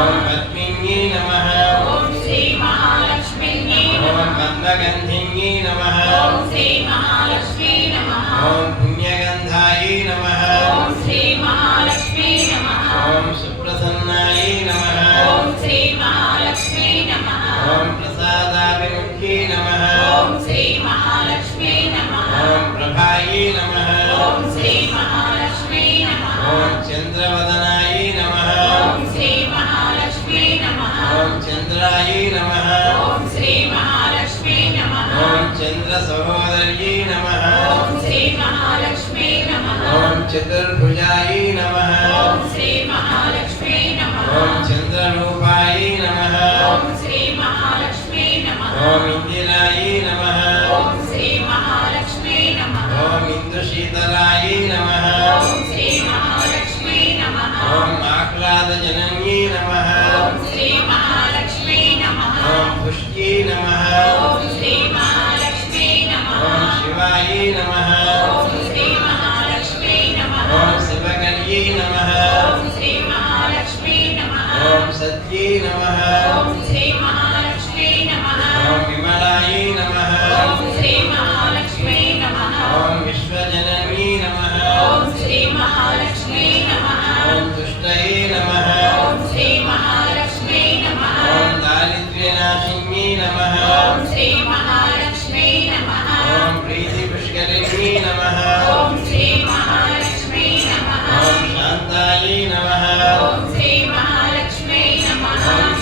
ఓం పద్మిన్యై నమః ఓం శ్రీ మహాలక్ష్మిన్యై ఓం నమః పద్మగంధిన్యై నమః ఓం శ్రీ మహాలక్ష్మీ నమః ఓం పుణ్యగంధాయై నమః ఓం శ్రీ మహాలక్ష్మీ నమః ఓం సుప్రసన్నాయై నమః ఓం శ్రీ మహాలక్ష్మీ నమః ఓం ప్రసాదాభిముఖ్యై నమః ఓం శ్రీ మహాలక్ష్మీ నమః ఓం ప్రభాయై నమః ఓం శ్రీ మహాలక్ష్మీ నమః ఓం చంద్రవదనాయై నమః ఓం శ్రీ మహాలక్ష్మీ నమః ఓం చంద్రాయై నమః ఓం శ్రీ మహాలక్ష్మీ నమః ఓం చంద్ర సహోదర్యై నమః ఓం శ్రీ మహాలక్ష్మీ నమః ఓం చతుర్భుజాయై నమః ఓం శ్రీ మహాలక్ష్మీ నమః ఓం చంద్రరూపాయై నమః ఓం శ్రీ మహాలక్ష్మీ నమః ఓం ఇందిరాయై నమః ఓం శ్రీ మహాలక్ష్మీ నమః ఓం ఇంద్రశీతలాయై నమః ఓం శ్రీ మహాలక్ష్మీ నమః ఓం ఆహ్లాదజనన్యై నమః ఓం శ్రీ మహాలక్ష్మీ నమః ఓం పుష్ట్యై నమః ఓం శ్రీ మహాలక్ష్మీ నమః ఓం శివాయై నమః ఓం శ్రీ మహాలక్ష్మీ నమః ఓం శివకర్యై నమః ఓం శ్రీ మహాలక్ష్మీ నమః ఓం సత్యై నమః ఓం శ్రీ మహాలక్ష్మీ నమః ఓం విమలాయై నమః ఓం శ్రీ మహాలక్ష్మీ నమః ఓం విశ్వజనన్యై నమః ఓం శ్రీ మహాలక్ష్మీ నమః ఓం తుష్టయై నమః ఓం శ్రీ మహాలక్ష్మీ నమః ఓం దారిద్ర్యనాశిన్యై నమః ఓం శ్రీ మహాలక్ష్మీ నమః ఓం ప్రీతిపుష్కరిణ్యై నమః ఓం శ్రీ మహాలక్ష్మీ నమః ఓం శాంతాయై నమః ఓం శ్రీ మహాలక్ష్మీ నమః ఓం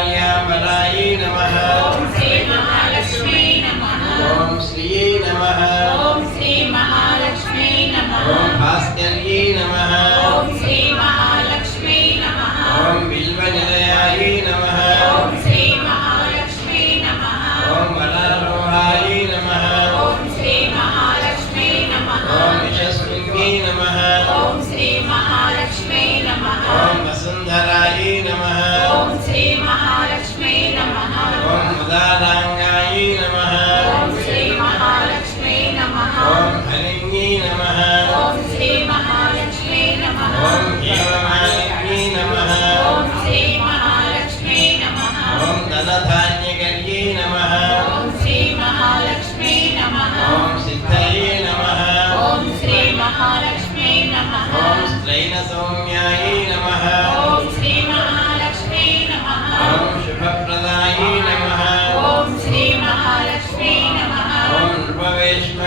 శుక్లమాల్యాంబరాయై నమః ఓం శ్రీ మహాలక్ష్మీ నమః ఓం శ్రీయై నమః ఓం శ్రీ మహాలక్ష్మీ నమః ఓం భాస్కర్యై నమః ఓం శ్రీ మహాలక్ష్మీ నమః ఓం బిల్వనిలయాయై నమః ఓం శ్రీ మహాలక్ష్మీ నమః ఓం వరారోహాయై నమః ఓం శ్రీ మహాలక్ష్మీ నమః ఓం యశస్విన్యై నమః ఓం శ్రీ మహాలక్ష్మీ నమః ఓం వసుంధరాయై నమః ఓం శ్రీ మహాలక్ష్మీ నమః ఓం ఉదారాంగాయై నమః ఓం శ్రీ మహాలక్ష్మీ నమః ఓం హరిణ్యై నమః ఓం శ్రీ మహాలక్ష్మీ నమః ఓం హేమమాలిన్యై నమః ఓం శ్రీ మహాలక్ష్మీ నమః ఓం ధనధాన్యకర్యై నమః ఓం శ్రీ మహాలక్ష్మీ నమః ఓం సిద్ధయే నమః ఓం శ్రీ మహాలక్ష్మీ నమః ఓం స్త్రైణ సౌమ్యాయై నమః ఓం శ్రీ మహాలక్ష్మీ నమః ఓం శుభప్రదాయై నమః ఓం శ్రీ మహాలక్ష్మీ నమః ఓం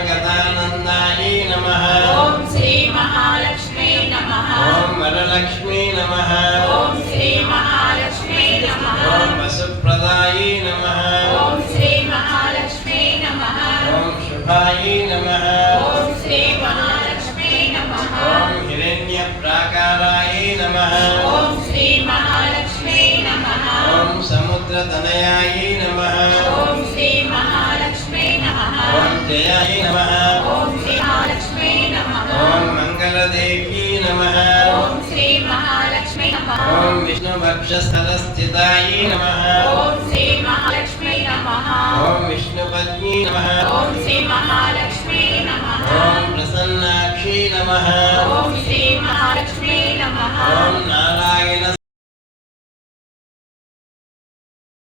నృపవేష్మగతానందాయై నమః ఓం శ్రీ మహాలక్ష్మీ నమః ఓం వరలక్ష్మీ నమః ఓం శ్రీ మహాలక్ష్మీ నమః ఓం వసుప్రదాయై నమః ఓం శ్రీ మహాలక్ష్మీ నమః ఓం శుభాయై నమః ఓం శ్రీ మహాలక్ష్మీ నమః ఓం హిరణ్యప్రాకారాయై నమః ఓం శ్రీ మహాలక్ష్మీ నమః ఓం సముద్రతనయాయై నమః ఓం శ్రీ మహాలక్ష్మీ నమః ఓం జయాయై నమః ఓం శ్రీ మహాలక్ష్మీ నమః ఓం మంగళదేవ్యై నమః ఓం శ్రీ మహాలక్ష్మీ నమః ఓం విష్ణుభక్షస్థలస్థితాయై నమః ఓం శ్రీ మహాలక్ష్మీ నమః ఓం విష్ణుపత్న్యై నమః ఓం శ్రీ మహాలక్ష్మీ నమః ఓం ప్రసన్నాక్షై నమః ఓం శ్రీ మహాలక్ష్మీ నమః ఓం నారాయణాయ